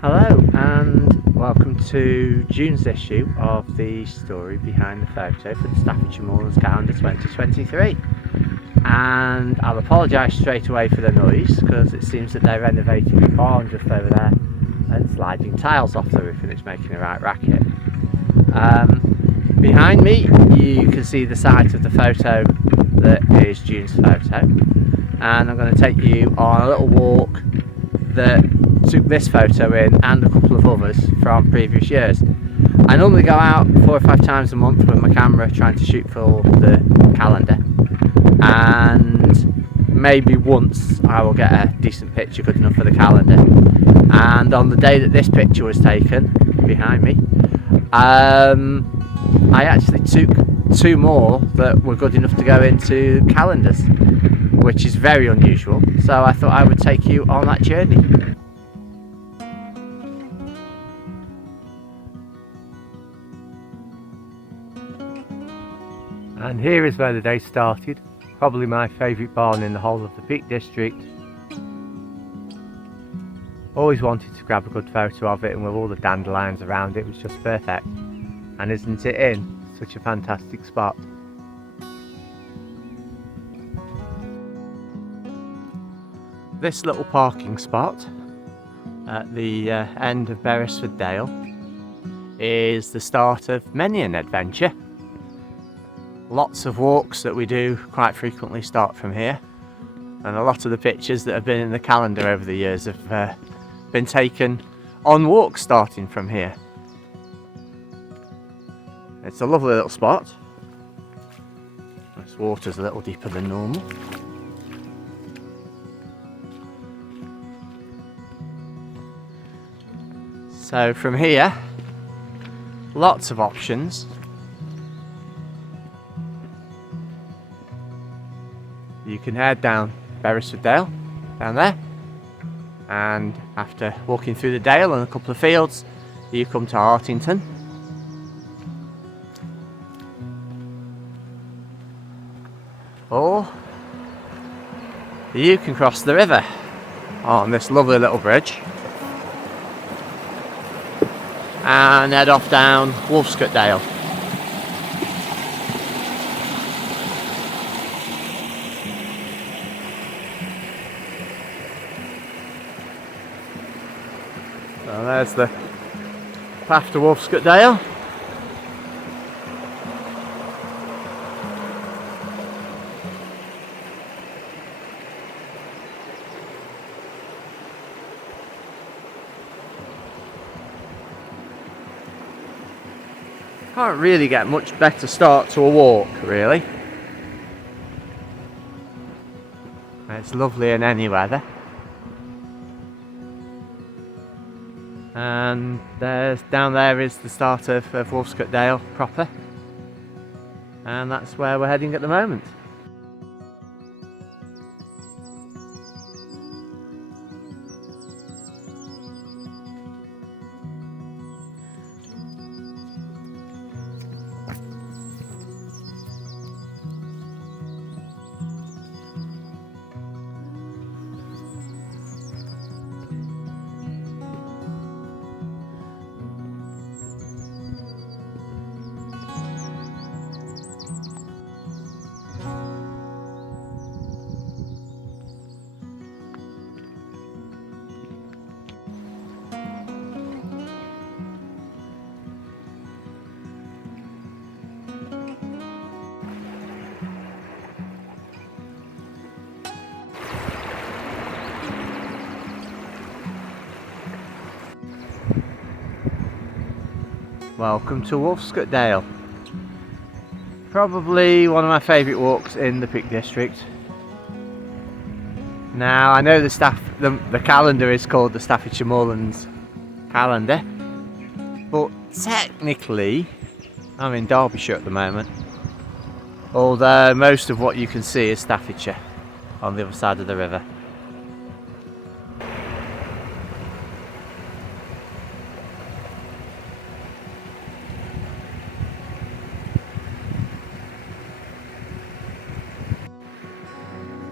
Hello and welcome to June's issue of the story behind the photo for the Staffordshire Moorlands calendar 2023. And I'll apologise straight away for the noise because it seems that they're renovating the barn just over there and sliding tiles off the roof and it's making a right racket. Behind me you can see the site of the photo that is June's photo, and I'm going to take you on a little walk that took this photo in and a couple of others from previous years. I normally go out 4 or 5 times a month with my camera trying to shoot for the calendar, and maybe once I will get a decent picture good enough for the calendar. And on the day that this picture was taken behind me, I actually took 2 more that were good enough to go into calendars, which is very unusual, so I thought I would take you on that journey. And here is where the day started, probably my favourite barn in the whole of the Peak District. Always wanted to grab a good photo of it, and with all the dandelions around it was just perfect. And isn't it in such a fantastic spot? This little parking spot at the end of Beresford Dale is the start of many an adventure. Lots of walks that we do quite frequently start from here, and a lot of the pictures that have been in the calendar over the years have been taken on walks starting from here. It's a lovely little spot. This water's a little deeper than normal. So from here, lots of options. You can head down Beresford Dale, down there, and after walking through the dale and a couple of fields, you come to Hartington. Or you can cross the river on this lovely little bridge and head off down Wolfscott Dale. So there's the path to Wolfscott Dale. Can't really get much better start to a walk, really. It's lovely in any weather. And down there is the start of Wolfscott Dale proper, and that's where we're heading at the moment. Welcome to Wolfscott Dale. Probably one of my favourite walks in the Peak District. Now I know the calendar is called the Staffordshire Moorlands calendar, but technically I'm in Derbyshire at the moment, although most of what you can see is Staffordshire on the other side of the river.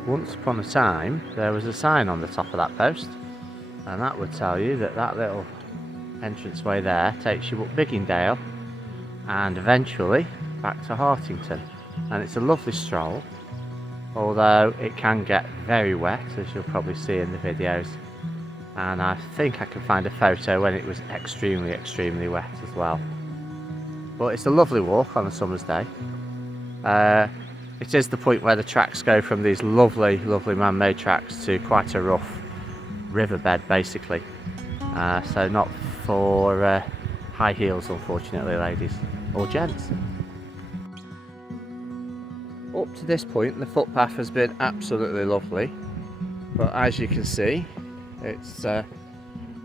Once upon a time there was a sign on the top of that post, and that would tell you that that little entranceway there takes you up Biggindale and eventually back to Hartington, and it's a lovely stroll, although it can get very wet, as you'll probably see in the videos, and I think I can find a photo when it was extremely wet as well. But it's a lovely walk on a summer's day. It is the point where the tracks go from these lovely man-made tracks to quite a rough riverbed basically, so not for high heels unfortunately, ladies or gents. Up to this point the footpath has been absolutely lovely, but as you can see it's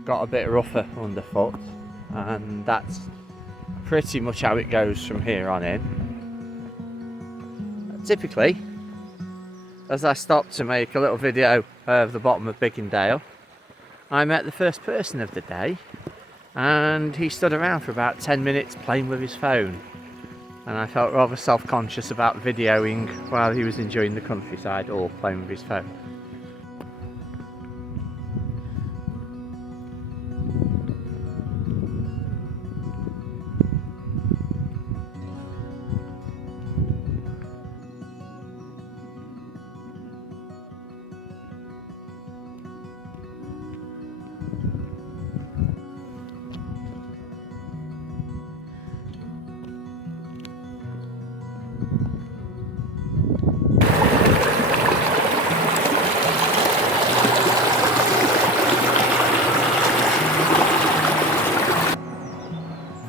got a bit rougher underfoot, and that's pretty much how it goes from here on in. Typically, as I stopped to make a little video of the bottom of Biggindale, I met the first person of the day, and he stood around for about 10 minutes playing with his phone, and I felt rather self-conscious about videoing while he was enjoying the countryside or playing with his phone.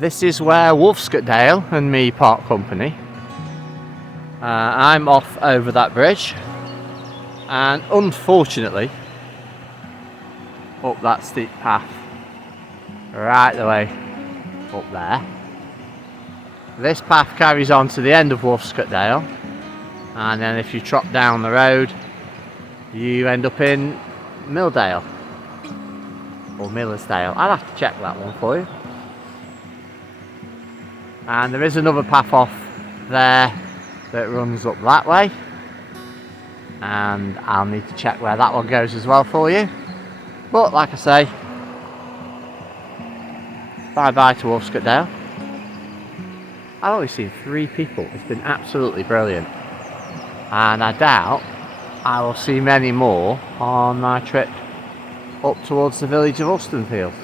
This is where Wolfscotdale and me part company. I'm off over that bridge, and unfortunately up that steep path right the way up there. This path carries on to the end of Wolfscotdale, and then if you trot down the road you end up in Milldale or Millersdale. I'll have to check that one for you. And there is another path off there that runs up that way, and I'll need to check where that one goes as well for you. But like I say, bye bye to Wolfscotdale. I've only seen 3 people. It's been absolutely brilliant, and I doubt I will see many more on my trip up towards the village of Ulstonfield.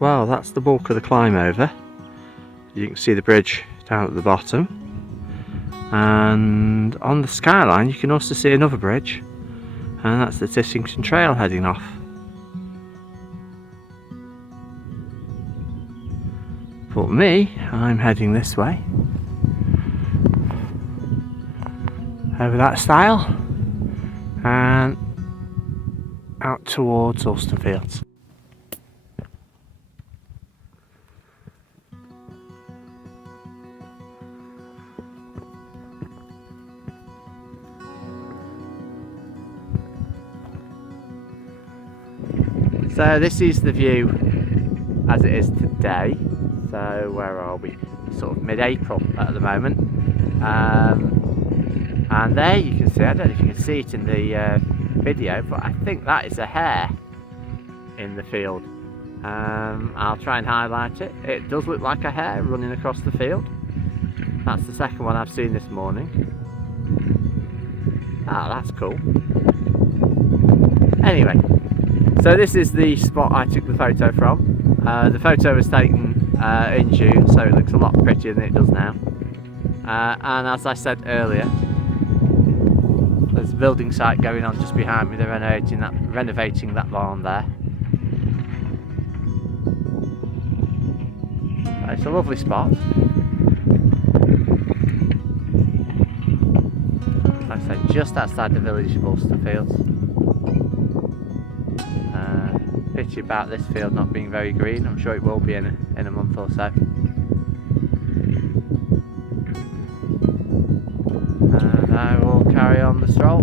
Well, that's the bulk of the climb over. You can see the bridge down at the bottom, and on the skyline you can also see another bridge, and that's the Tissington Trail heading off. For me, I'm heading this way, over that stile and out towards Ulstonfields. So this is the view as it is today. So where are we? Sort of mid-April at the moment. And there you can see, I don't know if you can see it in the video, but I think that is a hare in the field. I'll try and highlight it. It does look like a hare running across the field. That's the second one I've seen this morning. Ah, that's cool. Anyway. So this is the spot I took the photo from. The photo was taken in June, so it looks a lot prettier than it does now. And as I said earlier, there's a building site going on just behind me. They're renovating that lawn there. It's a lovely spot. Like I said, just outside the village of Woolstonfields. Pity about this field not being very green. I'm sure it will be in a month or so. And I will carry on the stroll.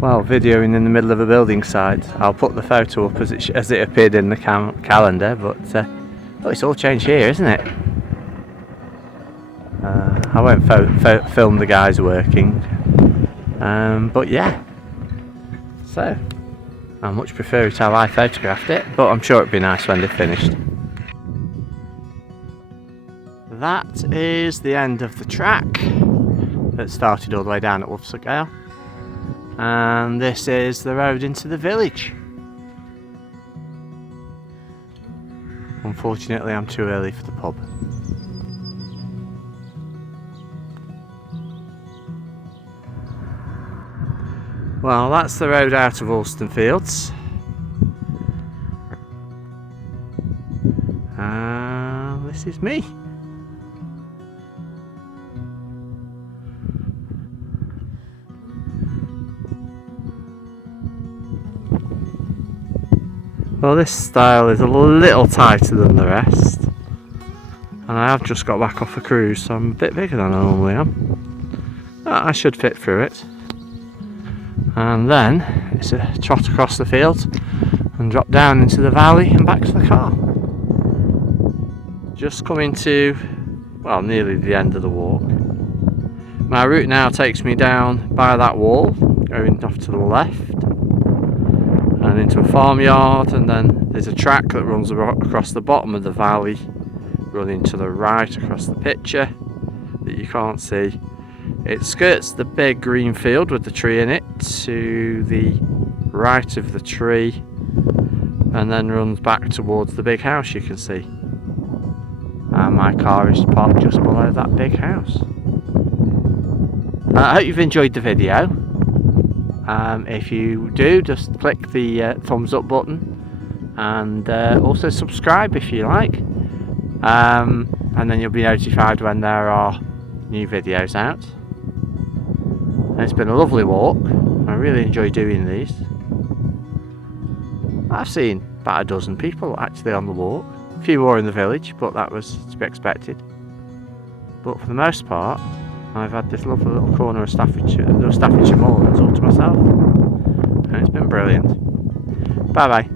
While videoing in the middle of a building site, I'll put the photo up as it appeared in the calendar, but oh, it's all changed here, isn't it? I won't film the guys working, but yeah. So, I much prefer it how I photographed it, but I'm sure it'd be nice when they're finished. That is the end of the track that started all the way down at Woolstonfields. And this is the road into the village. Unfortunately, I'm too early for the pub. Well, that's the road out of Woolstonfields. And this is me. Well, this stile is a little tighter than the rest, and I have just got back off a cruise, so I'm a bit bigger than I normally am. I should fit through it. And then it's a trot across the field and drop down into the valley and back to the car. Just coming to, well, nearly the end of the walk. My route now takes me down by that wall, going off to the left and into a farmyard, and then there's a track that runs across the bottom of the valley, running to the right across the picture that you can't see. It skirts the big green field with the tree in it to the right of the tree, and then runs back towards the big house you can see. And my car is parked just below that big house. I hope you've enjoyed the video. If you do, just click the thumbs up button, and also subscribe if you like, and then you'll be notified when there are new videos out. And it's been a lovely walk. I really enjoy doing these. I've seen about a dozen people actually on the walk, a few more in the village, but that was to be expected. But for the most part, I've had this lovely little corner of Staffordshire Moorlands all to myself, and it's been brilliant. Bye bye.